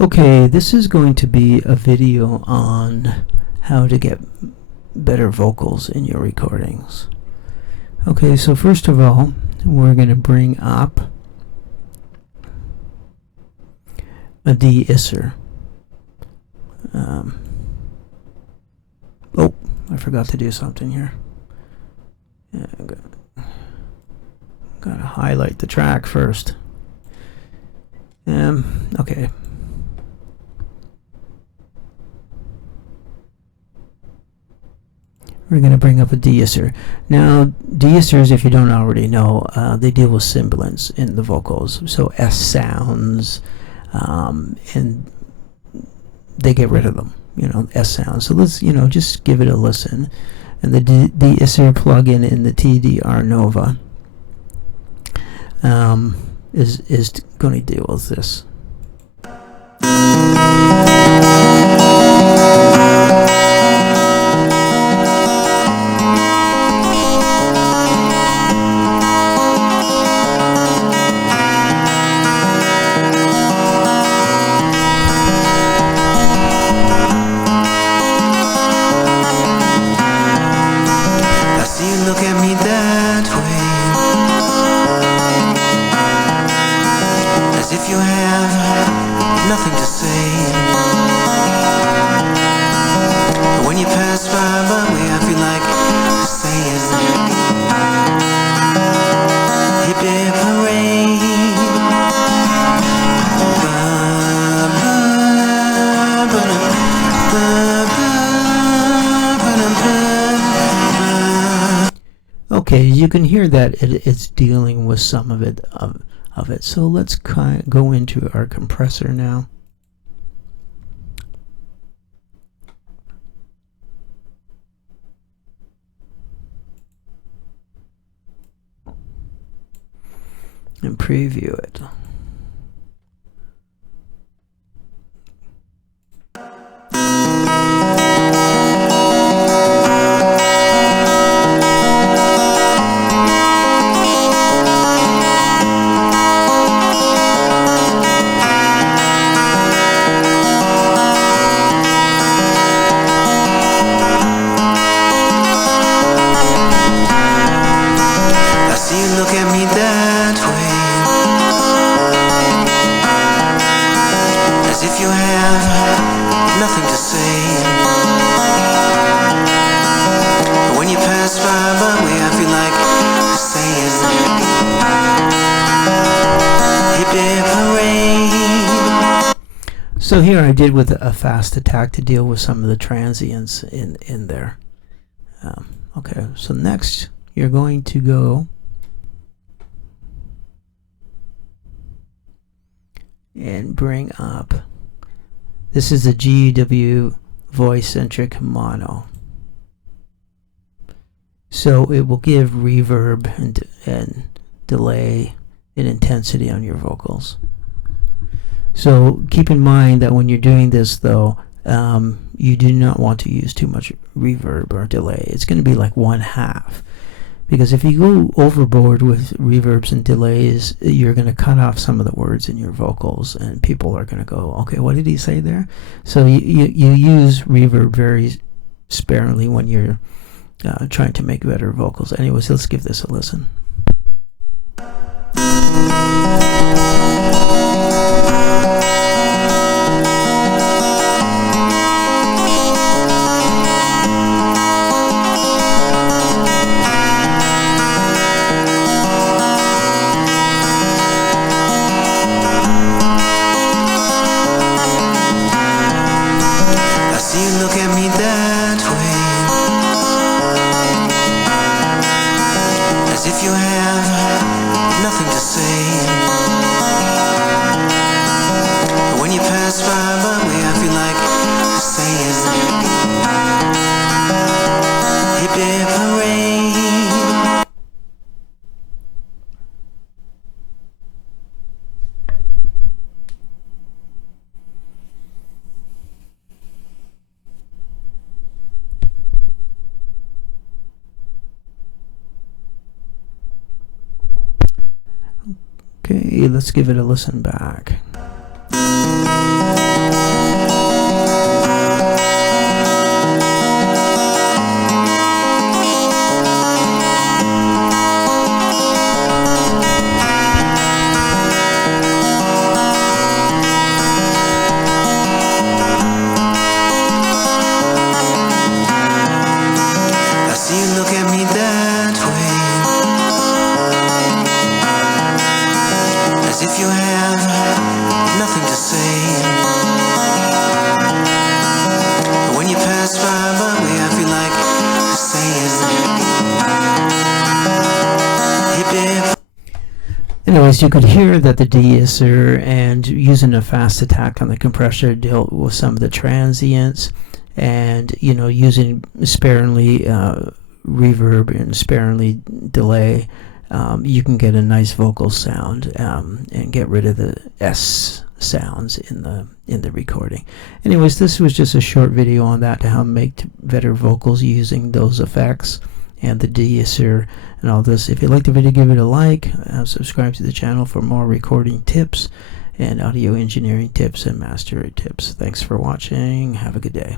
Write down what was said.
Okay, this is going to be a video on how to get better vocals in your recordings. Okay, so first of all, we're going to bring up a de-esser. Oh, I forgot to do something here. Yeah, gotta highlight the track first. Okay. We're going to bring up a de-esser. Now, de-essers, if you don't already know, they deal with sibilance in the vocals. So S sounds, and they get rid of them, S sounds. So let's, just give it a listen. And the de-esser plugin in the TDR Nova is going to deal with this. Nothing to say. But when you pass by my way, I feel like saying, hip hip hooray. Okay, you can hear that it's dealing with some of it. So let's go into our compressor now. And preview it. Nothing to say. But when you pass by my way, I feel like saying, hip hip hooray. So here I did with a fast attack to deal with some of the transients in there. Okay, so next you're going to go and bring up. This is the GW voice-centric mono. So it will give reverb and delay and intensity on your vocals. So keep in mind that when you're doing this, though, you do not want to use too much reverb or delay. It's going to be like 1/2. Because if you go overboard with reverbs and delays, you're going to cut off some of the words in your vocals, and people are going to go, okay, what did he say there? So you use reverb very sparingly when you're trying to make better vocals. Anyways, let's give this a listen. If you have nothing to say, but when you pass by my way, I feel like saying, hip hip hooray. Okay, let's give it a listen back. anyways, you could hear that the de-esser and using a fast attack on the compressor dealt with some of the transients, and using sparingly reverb and sparingly delay, you can get a nice vocal sound and get rid of the S sounds in the recording. Anyways, this was just a short video on that, to how to make better vocals using those effects and the de-esser and all this. If you like the video, give it a like, subscribe to the channel for more recording tips and audio engineering tips and mastering tips. Thanks for watching. Have a good day.